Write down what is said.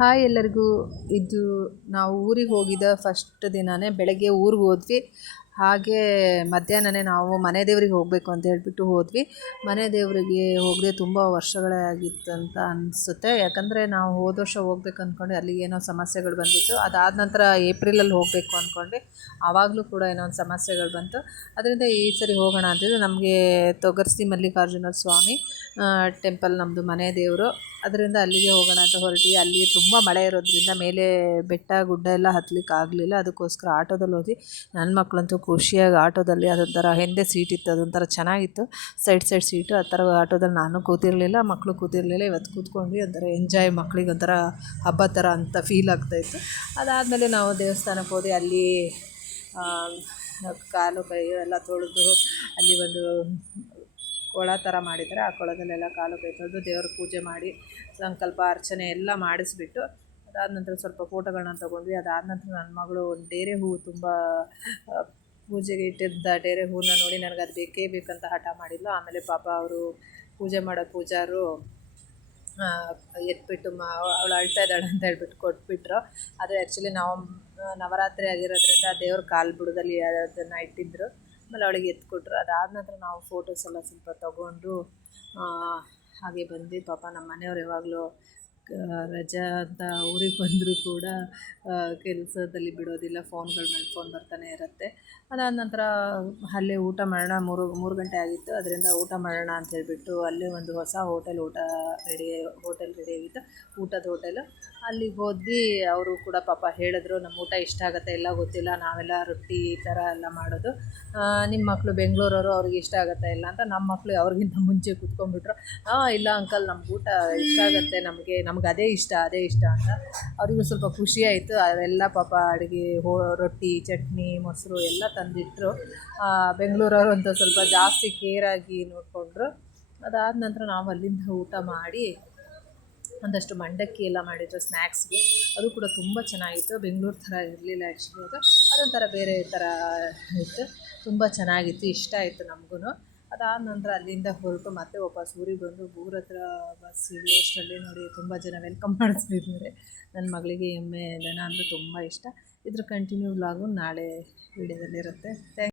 Hi ಎಲ್ಲರಿಗೂ. ಇದು ನಾವು ಊರಿಗೆ ಹೋಗಿದ್ದ ಫಸ್ಟ್ ದಿನವೇ ಬೆಳಗ್ಗೆ ಊರಿಗೆ ಹೋದ್ವಿ. ಹಾಗೆ ಮಧ್ಯಾಹ್ನನೇ ನಾವು ಮನೆ ದೇವ್ರಿಗೆ ಹೋಗಬೇಕು ಅಂತ ಹೇಳ್ಬಿಟ್ಟು ಹೋದ್ವಿ. ಮನೆ ದೇವರಿಗೆ ಹೋಗದೆ ತುಂಬ ವರ್ಷಗಳೇ ಆಗಿತ್ತು ಅಂತ ಅನಿಸುತ್ತೆ. ಯಾಕಂದರೆ ನಾವು ಹೋದ ವರ್ಷ ಹೋಗ್ಬೇಕು ಅಂದ್ಕೊಂಡು ಅಲ್ಲಿಗೆ ಏನೋ ಸಮಸ್ಯೆಗಳು ಬಂದಿತ್ತು. ಅದಾದ ನಂತರ ಏಪ್ರಿಲಲ್ಲಿ ಹೋಗಬೇಕು ಅಂದ್ಕೊಂಡ್ವಿ. ಆವಾಗಲೂ ಕೂಡ ಏನೋ ಒಂದು ಸಮಸ್ಯೆಗಳು ಬಂತು. ಅದರಿಂದ ಈ ಸರಿ ಹೋಗೋಣ ಅಂತಿದ್ದು. ನಮಗೆ ತೊಗರ್ಸಿ ಮಲ್ಲಿಕಾರ್ಜುನ ಸ್ವಾಮಿ ಟೆಂಪಲ್ ನಮ್ಮದು ಮನೆ ದೇವರು. ಅದರಿಂದ ಅಲ್ಲಿಗೆ ಹೋಗೋಣ ಅಂತ ಹೊರಟ್ವಿ. ಅಲ್ಲಿ ತುಂಬ ಮಳೆ ಇರೋದ್ರಿಂದ ಮೇಲೆ ಬೆಟ್ಟ ಗುಡ್ಡ ಎಲ್ಲ ಹತ್ತಲಿಕ್ಕೆ ಆಗಲಿಲ್ಲ. ಅದಕ್ಕೋಸ್ಕರ ಆಟೋದಲ್ಲಿ ಹೋದ್ವಿ. ನನ್ನ ಮಕ್ಕಳಂತೂ ಖುಷಿಯಾಗಿ ಆಟೋದಲ್ಲಿ ಅದೊಂಥರ ಹಿಂದೆ ಸೀಟ್ ಇತ್ತು, ಅದೊಂಥರ ಚೆನ್ನಾಗಿತ್ತು, ಸೈಡ್ ಸೀಟು. ಆ ಥರ ಆಟೋದಲ್ಲಿ ನಾನು ಕೂತಿರಲಿಲ್ಲ, ಮಕ್ಕಳು ಕೂತಿರಲಿಲ್ಲ. ಇವತ್ತು ಕೂತ್ಕೊಂಡ್ವಿ. ಒಂಥರ ಎಂಜಾಯ್, ಮಕ್ಕಳಿಗೆ ಒಂಥರ ಹಬ್ಬ ಥರ ಅಂತ ಫೀಲ್ ಆಗ್ತಾಯಿತ್ತು. ಅದಾದಮೇಲೆ ನಾವು ದೇವಸ್ಥಾನಕ್ಕೆ ಹೋದ್ವಿ. ಅಲ್ಲಿ ಕಾಲು ಕೈ ಎಲ್ಲ ತೊಳೆದು ಅಲ್ಲಿ ಒಂದು ಕೊಳ ಥರ ಮಾಡಿದ್ದಾರೆ. ಆ ಕೊಳದಲ್ಲೆಲ್ಲ ಕಾಲು ಕೈ ತೊಳೆದು ದೇವ್ರ ಪೂಜೆ ಮಾಡಿ ಸಂಕಲ್ಪ ಅರ್ಚನೆ ಎಲ್ಲ ಮಾಡಿಸ್ಬಿಟ್ಟು ಅದಾದ ನಂತರ ಸ್ವಲ್ಪ ಫೋಟೋಗಳನ್ನ ತೊಗೊಂಡ್ವಿ. ಅದಾದ ನಂತರ ನನ್ನ ಮಗಳು ಒಂದು ಡೇರೆ ಹೂವು ತುಂಬ ಪೂಜೆಗೆ ಇಟ್ಟಿದ್ದ ಡೇರೆ ಹೂವನ್ನ ನೋಡಿ ನನಗೆ ಅದು ಬೇಕೇ ಬೇಕಂತ ಹಠ ಮಾಡಿದ್ಲು. ಆಮೇಲೆ ಪಾಪ ಅವರು ಪೂಜೆ ಮಾಡೋ ಪೂಜಾರು ಎತ್ಬಿಟ್ಟು ಅವಳು ಅಳ್ತಾ ಇದ್ದಾಳೆ ಅಂತ ಹೇಳ್ಬಿಟ್ಟು ಕೊಟ್ಬಿಟ್ರು. ಅದು ಆ್ಯಕ್ಚುಲಿ ನಾವು ನವರಾತ್ರಿ ಆಗಿರೋದ್ರಿಂದ ದೇವ್ರ ಕಾಲು ಬುಡದಲ್ಲಿ ಅದನ್ನು ಇಟ್ಟಿದ್ದರು. ಆಮೇಲೆ ಅವಳಿಗೆ ಎತ್ಕೊಟ್ರು. ಅದಾದ ನಂತರ ನಾವು ಫೋಟೋಸ್ ಎಲ್ಲ ಸ್ವಲ್ಪ ತೊಗೊಂಡು ಹಾಗೆ ಬಂದ್ವಿ. ಪಾಪ ನಮ್ಮ ಮನೆಯವ್ರು ಯಾವಾಗಲೂ ರಜಾ ಅಂತ ಊರಿಗೆ ಬಂದರೂ ಕೂಡ ಕೆಲಸದಲ್ಲಿ ಬಿಡೋದಿಲ್ಲ, ಫೋನ್ಗಳ ಮೇಲೆ ಫೋನ್ ಬರ್ತಾನೆ ಇರುತ್ತೆ. ಅದಾದ ನಂತರ ಅಲ್ಲೇ ಊಟ ಮಾಡೋಣ, ಮೂರು ಗಂಟೆ ಆಗಿತ್ತು. ಅದರಿಂದ ಊಟ ಮಾಡೋಣ ಅಂತ ಹೇಳಿಬಿಟ್ಟು ಅಲ್ಲೇ ಒಂದು ಹೊಸ ಹೋಟೆಲ್ ರೆಡಿ ಆಗಿತ್ತು, ಊಟದ ಹೋಟೆಲು. ಅಲ್ಲಿಗೆ ಹೋದ್ವಿ. ಅವರು ಕೂಡ ಪಾಪ ಹೇಳಿದ್ರು, ನಮ್ಮ ಊಟ ಇಷ್ಟ ಆಗುತ್ತೆ ಎಲ್ಲ ಗೊತ್ತಿಲ್ಲ, ನಾವೆಲ್ಲ ರೊಟ್ಟಿ ಈ ಥರ ಎಲ್ಲ ಮಾಡೋದು, ನಿಮ್ಮ ಮಕ್ಕಳು ಬೆಂಗಳೂರವರು, ಅವ್ರಿಗೆ ಇಷ್ಟ ಆಗುತ್ತೆ ಇಲ್ಲ ಅಂತ. ನಮ್ಮ ಮಕ್ಕಳು ಅವ್ರಿಗಿಂತ ಮುಂಚೆ ಕೂತ್ಕೊಂಡ್ಬಿಟ್ರು. ಇಲ್ಲ ಅಂಕಲ್, ನಮ್ಗೆ ಊಟ ಇಷ್ಟ ಆಗುತ್ತೆ, ನಮ್ಗೆ ಅದೇ ಇಷ್ಟ ಅಂತ. ಅವರಿಗೂ ಸ್ವಲ್ಪ ಖುಷಿ ಆಯಿತು. ಅದೆಲ್ಲ ಪಾಪ ಅಡುಗೆ ರೊಟ್ಟಿ, ಚಟ್ನಿ, ಮೊಸರು ಎಲ್ಲ ತಂದಿಟ್ಟರು. ಬೆಂಗಳೂರವರು ಅಂತ ಸ್ವಲ್ಪ ಜಾಸ್ತಿ ಕೇರಾಗಿ ನೋಡಿಕೊಂಡ್ರು. ಅದಾದ ನಂತರ ನಾವು ಅಲ್ಲಿಂದ ಊಟ ಮಾಡಿ ಒಂದಷ್ಟು ಮಂಡಕ್ಕಿ ಎಲ್ಲ ಮಾಡಿದ್ರು ಸ್ನ್ಯಾಕ್ಸ್ಗೆ. ಅದು ಕೂಡ ತುಂಬ ಚೆನ್ನಾಗಿತ್ತು. ಬೆಂಗಳೂರು ಥರ ಇರಲಿಲ್ಲ ಆ್ಯಕ್ಚುಲಿ, ಅದೊಂಥರ ಬೇರೆ ಥರ ಇತ್ತು, ತುಂಬ ಚೆನ್ನಾಗಿತ್ತು, ಇಷ್ಟ ಆಯಿತು ನಮಗೂ. ಅದಾದ ನಂತರ ಅಲ್ಲಿಂದ ಹೊರಟು ಮತ್ತೆ ವಾಪಸ್ ಊರಿಗೆ ಬಂದು ಊರ ಹತ್ರ ಬಸ್ ಇಳಿಯೋಷ್ಟರಲ್ಲಿ ನೋಡಿ ತುಂಬ ಜನ ವೆಲ್ಕಮ್ ಮಾಡಿಸ್ತಿದ್ದಾರೆ. ನನ್ನ ಮಗಳಿಗೆ ಎಮ್ಮೆ ದನ ಅಂದರೆ ತುಂಬ ಇಷ್ಟ. ಇದ್ರ ಕಂಟಿನ್ಯೂ ವ್ಲಾಗು ನಾಳೆ ವೀಡಿಯೋದಲ್ಲಿರುತ್ತೆ.